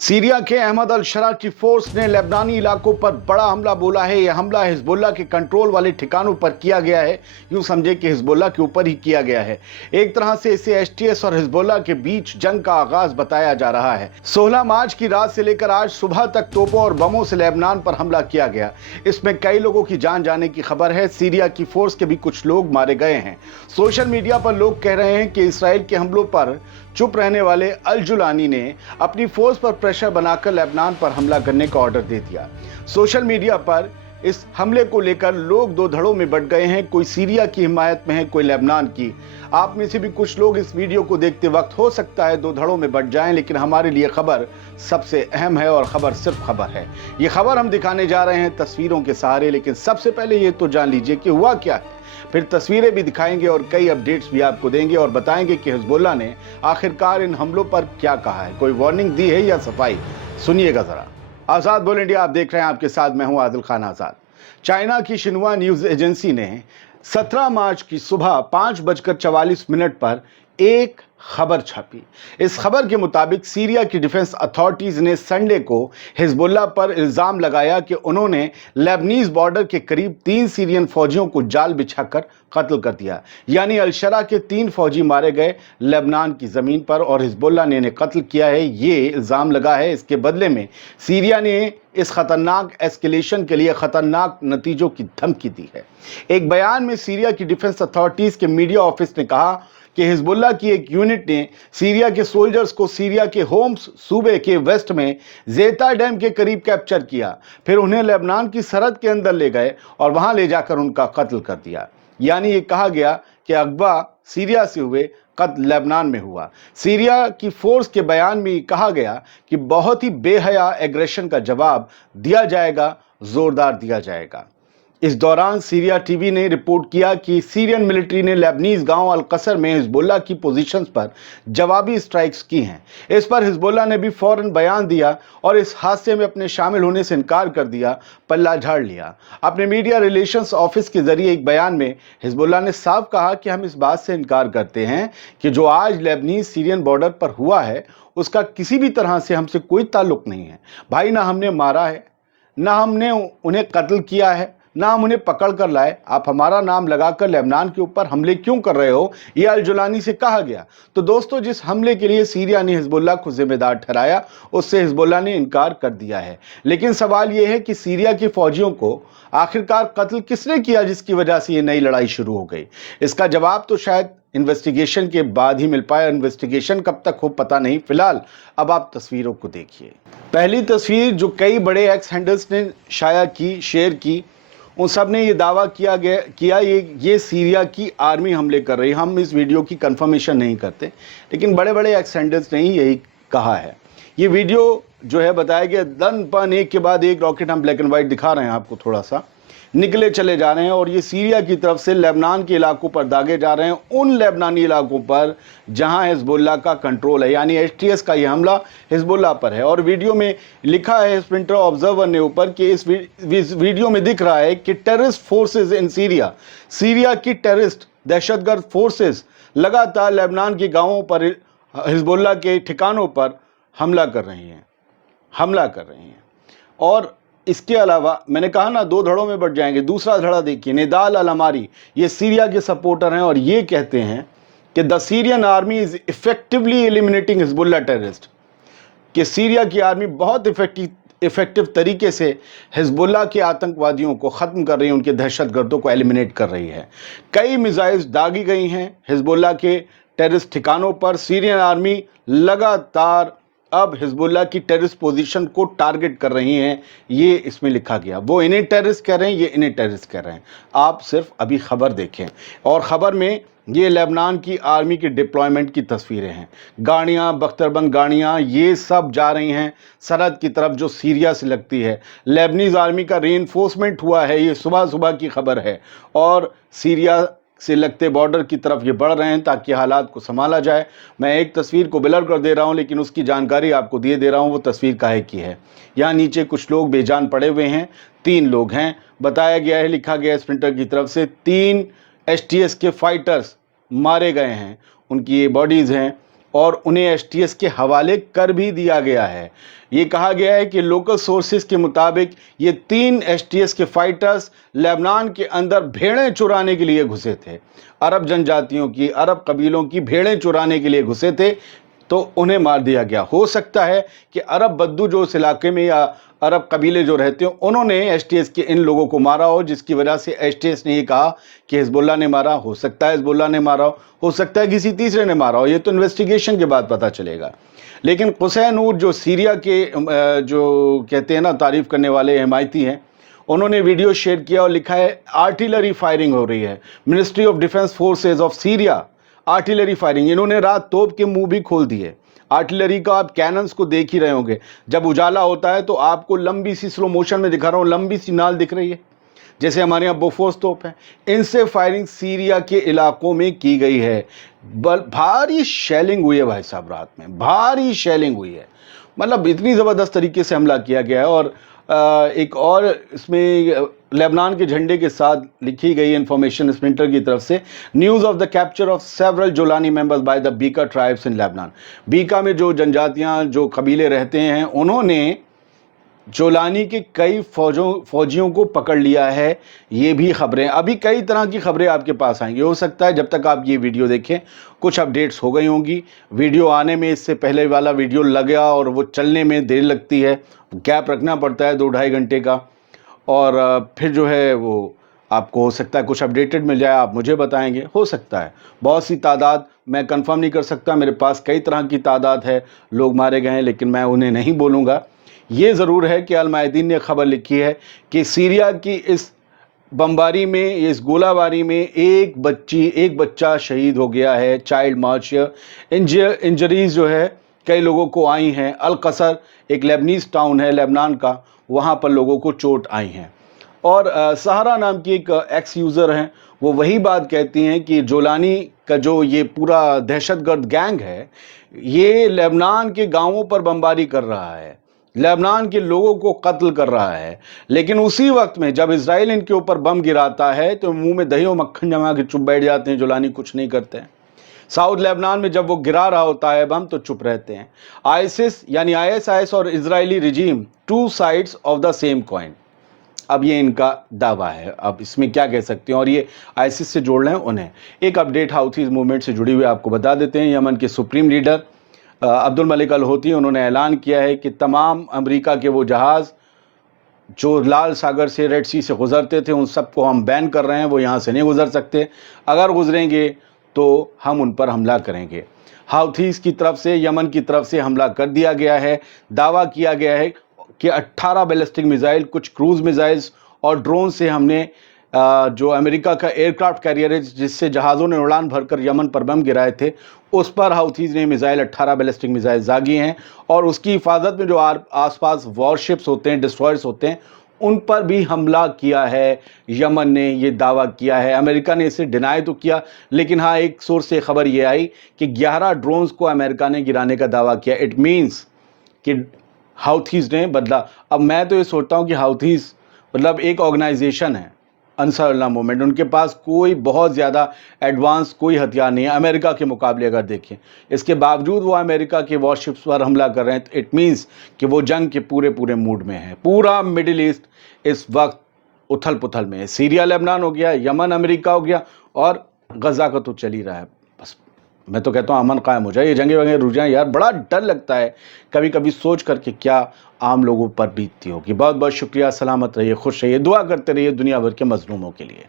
Syria के अहमद अल शरा की force ने लेबनानी इलाकों पर बड़ा हमला बोला है। यह हमला हिजबुल्लाह के कंट्रोल वाले ठिकानों पर किया गया है। यूं समझे कि हिजबुल्लाह के ऊपर ही किया गया है। एक तरह से इसे एसटीएस और हिजबुल्लाह के बीच जंग का आगाज बताया जा रहा है। 16 मार्च की रात से लेकर आज सुबह तक तोपों और बमों से लेबनान पर हमला किया गया। इसमें कई लोगों की जान जाने की खबर है। सीरिया की फोर्स के भी कुछ लोग मारे गए हैं। सोशल मीडिया पर लोग कह रहे हैं कि इसराइल के हमलों पर चुप रहने वाले अल जुलानी ने अपनी फोर्स पर प्रेशर बनाकर लेबनान पर हमला करने का ऑर्डर दे दिया। सोशल मीडिया पर इस हमले को लेकर लोग दो धड़ों में बंट गए हैं। कोई सीरिया की हिमायत में है, कोई लेबनान की। आप में से भी कुछ लोग इस वीडियो को देखते वक्त हो सकता है दो धड़ों में बंट जाएं, लेकिन हमारे लिए खबर सबसे अहम है और खबर सिर्फ खबर है। ये खबर हम दिखाने जा रहे हैं तस्वीरों के सहारे, लेकिन सबसे पहले ये तो जान लीजिए कि हुआ क्या है। फिर तस्वीरें भी दिखाएंगे और कई अपडेट्स भी आपको देंगे और बताएंगे कि हिजबुल्लाह ने आखिरकार इन हमलों पर क्या कहा है, कोई वार्निंग दी है या सफाई। सुनिएगा जरा। आजाद बोल इंडिया आप देख रहे हैं, आपके साथ मैं हूं आदिल खान आजाद। चाइना की शिन्हुआ न्यूज एजेंसी ने 17 मार्च की सुबह 5:44 पर एक खबर छापी। इस खबर के मुताबिक सीरिया की डिफेंस अथॉरिटीज ने संडे को हिजबुल्लाह पर इल्जाम लगाया कि उन्होंने लेबनीज बॉर्डर के करीब 3 सीरियन फौजियों को जाल बिछाकर कत्ल कर दिया। यानी अल शरा के 3 फौजी मारे गए लेबनान की जमीन पर और हिजबुल्लाह ने इन्हें कत्ल किया है, ये इल्जाम लगा है। इसके बदले में सीरिया ने इस खतरनाक एस्केलेशन के लिए खतरनाक नतीजों की धमकी दी है। एक बयान में सीरिया की डिफेंस अथॉरिटीज के मीडिया ऑफिस ने कहा कि हिजबुल्लाह की एक यूनिट ने सीरिया के सोल्जर्स को सीरिया के होम्स सूबे के वेस्ट में ज़ेता डैम के करीब कैप्चर किया। फिर उन्हें लेबनान की सरहद के अंदर ले गए और वहां ले जाकर उनका कत्ल कर दिया। यानी ये कहा गया कि अगवा सीरिया से हुए, कत्ल लेबनान में हुआ। सीरिया की फोर्स के बयान में कहा गया कि बहुत ही बेहया एग्रेशन का जवाब दिया जाएगा, जोरदार दिया जाएगा। इस दौरान सीरिया टीवी ने रिपोर्ट किया कि सीरियन मिलिट्री ने लेबनीज गांव अल कसर में हिजबुल्लाह की पोजीशंस पर जवाबी स्ट्राइक्स की हैं। इस पर हिजबुल्लाह ने भी फौरन बयान दिया और इस हादसे में अपने शामिल होने से इनकार कर दिया, पल्ला झाड़ लिया। अपने मीडिया रिलेशंस ऑफिस के जरिए एक बयान में हिजबुल्लाह ने साफ कहा कि हम इस बात से इनकार करते हैं कि जो आज लेबनीज सीरियन बॉर्डर पर हुआ है उसका किसी भी तरह से हमसे कोई ताल्लुक नहीं है। भाई, ना हमने मारा है, ना हमने उन्हें कत्ल किया है, ना हम उन्हें पकड़ कर लाए। आप हमारा नाम लगाकर लेबनान के ऊपर हमले क्यों कर रहे हो, ये अल जुलानी से कहा गया। तो दोस्तों, जिस हमले के लिए सीरिया ने हिजबुल्लाह को जिम्मेदार ठहराया, उससे हिजबुल्लाह ने इनकार कर दिया है। लेकिन सवाल यह है कि सीरिया के फौजियों को आखिरकार कत्ल किसने किया जिसकी वजह से ये नई लड़ाई शुरू हो गई। इसका जवाब तो शायद इन्वेस्टिगेशन के बाद ही मिल पाए। इन्वेस्टिगेशन कब तक हो पता नहीं। फिलहाल अब आप तस्वीरों को देखिए। पहली तस्वीर जो कई बड़े एक्स हैंडल्स ने शाया की, शेयर की, उन सब ने ये दावा किया ये सीरिया की आर्मी हमले कर रही है। हम इस वीडियो की कंफर्मेशन नहीं करते, लेकिन बड़े बड़े एक्सटेंडर्स ने ही यही कहा है। ये वीडियो जो है बताया गया दन पन एक के बाद एक रॉकेट, हम ब्लैक एंड वाइट दिखा रहे हैं आपको, थोड़ा सा निकले चले जा रहे हैं और ये सीरिया की तरफ से लेबनान के इलाकों पर दागे जा रहे हैं, उन लेबनानी इलाकों पर जहां हिजबुल्लाह का कंट्रोल है। यानी एसटीएस का ये हमला हिजबुल्लाह पर है। और वीडियो में लिखा है स्प्रिंटर ऑब्जर्वर ने ऊपर कि इस वीडियो में दिख रहा है कि terrorist forces in Syria, Syria की टेररिस्ट दहशतगर्द फोर्सेज लगातार लेबनान के गाँवों पर, हिजबुल्लाह के ठिकानों पर हमला कर रही हैं। और इसके अलावा मैंने कहा ना दो धड़ों में बढ़ जाएंगे। दूसरा धड़ा देखिए, निदाल अल अमारी, ये सीरिया के सपोर्टर हैं और ये कहते हैं कि the Syrian army is effectively eliminating Hezbollah terrorist, कि सीरिया की आर्मी बहुत इफेक्टिव तरीके से हिजबुल्लाह के आतंकवादियों को ख़त्म कर रही है, उनके दहशतगर्दों को एलिमिनेट कर रही है। कई मिसाइल्स दागी गई हैं हिजबुल्लाह के टेररिस्ट ठिकानों पर। सीरियन आर्मी लगातार अब हिजबुल्लाह की टेररिस्ट पोजीशन को टारगेट कर रही हैं, ये इसमें लिखा गया। वो इन्हें टेररिस्ट कह रहे हैं, ये इन्हें टेररिस्ट कह रहे हैं। आप सिर्फ अभी खबर देखें और ख़बर में ये लेबनान की आर्मी के डिप्लॉयमेंट की तस्वीरें हैं। गाड़ियाँ, बख्तरबंद गाड़ियाँ, ये सब जा रही हैं सरहद की तरफ जो सीरिया से लगती है। लेबनीज आर्मी का रीइंफोर्समेंट हुआ है, ये सुबह सुबह की खबर है। और सीरिया से लगते बॉर्डर की तरफ ये बढ़ रहे हैं ताकि हालात को संभाला जाए। मैं एक तस्वीर को ब्लर कर दे रहा हूं, लेकिन उसकी जानकारी आपको दिए दे रहा हूं। वो तस्वीर काहे की है। यहाँ नीचे कुछ लोग बेजान पड़े हुए हैं, 3 लोग हैं। बताया गया है, लिखा गया है स्प्रिंटर की तरफ से, 3 एसटीएस के फाइटर्स मारे गए हैं, उनकी ये बॉडीज़ हैं। اور انہیں STS کے حوالے کر بھی دیا گیا ہے۔ یہ کہا گیا ہے کہ لوکل سورسز کے مطابق یہ 3 STS کے فائٹرز لبنان کے اندر بھیڑیں چرانے کے لیے گھسے تھے، عرب جنجاتیوں کی، عرب قبیلوں کی بھیڑیں چرانے کے لیے گھسے تھے، تو انہیں مار دیا گیا۔ ہو سکتا ہے کہ عرب بدو جو اس علاقے میں یا عرب قبیلے جو رہتے ہیں انہوں نے STS کے ان لوگوں کو مارا ہو، جس کی وجہ سے STS نے یہ کہا کہ حزب اللہ نے مارا، ہو سکتا ہے حزب اللہ نے مارا ہو سکتا ہے کسی تیسرے نے مارا ہو، یہ تو انویسٹیگیشن کے بعد پتہ چلے گا۔ لیکن قصے نور جو سیریا کے جو کہتے ہیں نا تعریف کرنے والے حمایتی ہیں، انہوں نے ویڈیو شیئر کیا اور لکھا ہے آرٹیلری فائرنگ ہو رہی ہے، ministry of defence forces of Syria artillery firing, انہوں نے رات توپ کے منہ بھی کھول دیے۔ آرٹیلری کا آپ کیننز کو دیکھ ہی رہے ہوں گے، جب اجالا ہوتا ہے تو آپ کو لمبی سی سلو موشن میں دکھا رہا ہوں، لمبی سی نال دکھ رہی ہے، جیسے ہمارے یہاں بوفورس توپ ہیں، ان سے فائرنگ سیریا کے علاقوں میں کی گئی ہے۔ بھاری شیلنگ ہوئی ہے بھائی صاحب، رات میں بھاری شیلنگ ہوئی ہے، مطلب اتنی زبردست طریقے سے حملہ کیا گیا ہے۔ اور ایک اور اس میں لیبنان کے جھنڈے کے ساتھ لکھی گئی انفارمیشن اسپرنٹر کی طرف سے، news of the capture of several Jolani members by the Beqaa tribes in Lebanon. Beqaa میں جو جنجاتیاں جو قبیلے رہتے ہیں انہوں نے جولانی کے کئی فوجیوں کو پکڑ لیا ہے، یہ بھی خبریں، ابھی کئی طرح کی خبریں آپ کے پاس آئیں گی۔ ہو سکتا ہے جب تک آپ یہ ویڈیو دیکھیں کچھ اپڈیٹس ہو گئی ہوں گی، ویڈیو آنے میں اس سے پہلے والا ویڈیو لگا اور وہ چلنے میں دیر لگتی ہے، گیپ رکھنا پڑتا ہے 2-2.5 گھنٹے کا، اور پھر جو ہے وہ آپ کو ہو سکتا ہے کچھ اپڈیٹڈ مل جائے، آپ مجھے بتائیں گے، ہو سکتا ہے بہت سی تعداد میں کنفرم نہیں کر سکتا، میرے پاس کئی طرح کی تعداد ہے، لوگ مارے گئے ہیں لیکن میں انہیں نہیں بولوں گا۔ یہ ضرور ہے کہ المایدین نے خبر لکھی ہے کہ سیریا کی اس بمباری میں، اس گولہ باری میں ایک بچہ شہید ہو گیا ہے، چائلڈ مارچر، انجریز جو ہے کئی لوگوں کو آئی ہیں۔ القصر ایک لیبنیز ٹاؤن ہے لبنان کا، وہاں پر لوگوں کو چوٹ آئی ہیں۔ اور سہارا نام کی ایک ایکس یوزر ہیں، وہ وہی بات کہتی ہیں کہ جولانی کا جو یہ پورا دہشت گرد گینگ ہے یہ لبنان کے گاؤں پر بمباری کر رہا ہے، لبنان کے لوگوں کو قتل کر رہا ہے، لیکن اسی وقت میں جب اسرائیل ان کے اوپر بم گراتا ہے تو منہ میں دہی و مکھن جما کے چپ بیٹھ جاتے ہیں، جولانی کچھ نہیں کرتے ہیں۔ ساؤتھ لیبنان میں جب وہ گرا رہا ہوتا ہے بم تو چپ رہتے ہیں۔ آئسس یعنی ISIS اور اسرائیلی رجیم، 2 sides of the same coin، اب یہ ان کا دعویٰ ہے، اب اس میں کیا کہہ سکتے ہیں، اور یہ ISIS سے جوڑ لیں انہیں۔ ایک اپڈیٹ حوثیز موومنٹ سے جڑی ہوئی آپ کو بتا دیتے ہیں۔ یمن کے سپریم لیڈر عبد الملک الحوثی انہوں نے اعلان کیا ہے کہ تمام امریکہ کے وہ جہاز جو لال ساگر سے ریڈ سی سے گزرتے تھے ان سب کو ہم بین کر رہے ہیں، وہ یہاں سے نہیں گزر سکتے، اگر گزریں گے تو ہم ان پر حملہ کریں گے۔ حوثیز کی طرف سے، یمن کی طرف سے حملہ کر دیا گیا ہے، دعویٰ کیا گیا ہے کہ 18 بیلسٹک میزائل، کچھ کروز میزائلز اور ڈرون سے ہم نے جو امریکہ کا ایئر کرافٹ کیریئر ہے جس سے جہازوں نے اڑان بھر کر یمن پر بم گرائے تھے، اس پر حوثیز نے میزائل 18 بیلسٹک میزائل داغی ہیں، اور اس کی حفاظت میں جو آس پاس وار شپس ہوتے ہیں، ڈسٹرائرز ہوتے ہیں، ان پر بھی حملہ کیا ہے۔ یمن نے یہ دعویٰ کیا ہے، امریکہ نے اسے ڈینائی تو کیا، لیکن ہاں ایک سورس سے خبر یہ آئی کہ 11 ڈرونز کو امریکہ نے گرانے کا دعویٰ کیا۔ اٹ مینز کہ حوثیز نے بدلا۔ اب میں تو یہ سوچتا ہوں کہ حوثیز مطلب ایک آرگنائزیشن ہے، انصار اللہ موومنٹ، ان کے پاس کوئی بہت زیادہ ایڈوانس کوئی ہتھیار نہیں ہے امریکہ کے مقابلے اگر دیکھیں، اس کے باوجود وہ امریکہ کے وار شپس پر حملہ کر رہے ہیں۔ اٹ مینز کہ وہ جنگ کے پورے موڈ میں ہیں۔ پورا مڈل ایسٹ اس وقت اتھل پتھل میں ہے، سیریا لیبنان ہو گیا، یمن امریکہ ہو گیا، اور غزہ کا تو چل ہی رہا ہے۔ بس میں تو کہتا ہوں امن قائم ہو جائے، یہ جنگیں وغیرہ رک جائیں، یار بڑا ڈر لگتا ہے کبھی کبھی سوچ کر کے کیا عام لوگوں پر بیتتی ہوگی۔ بہت بہت شکریہ، سلامت رہیے، خوش رہیے، دعا کرتے رہیے دنیا بھر کے مظلوموں کے لیے۔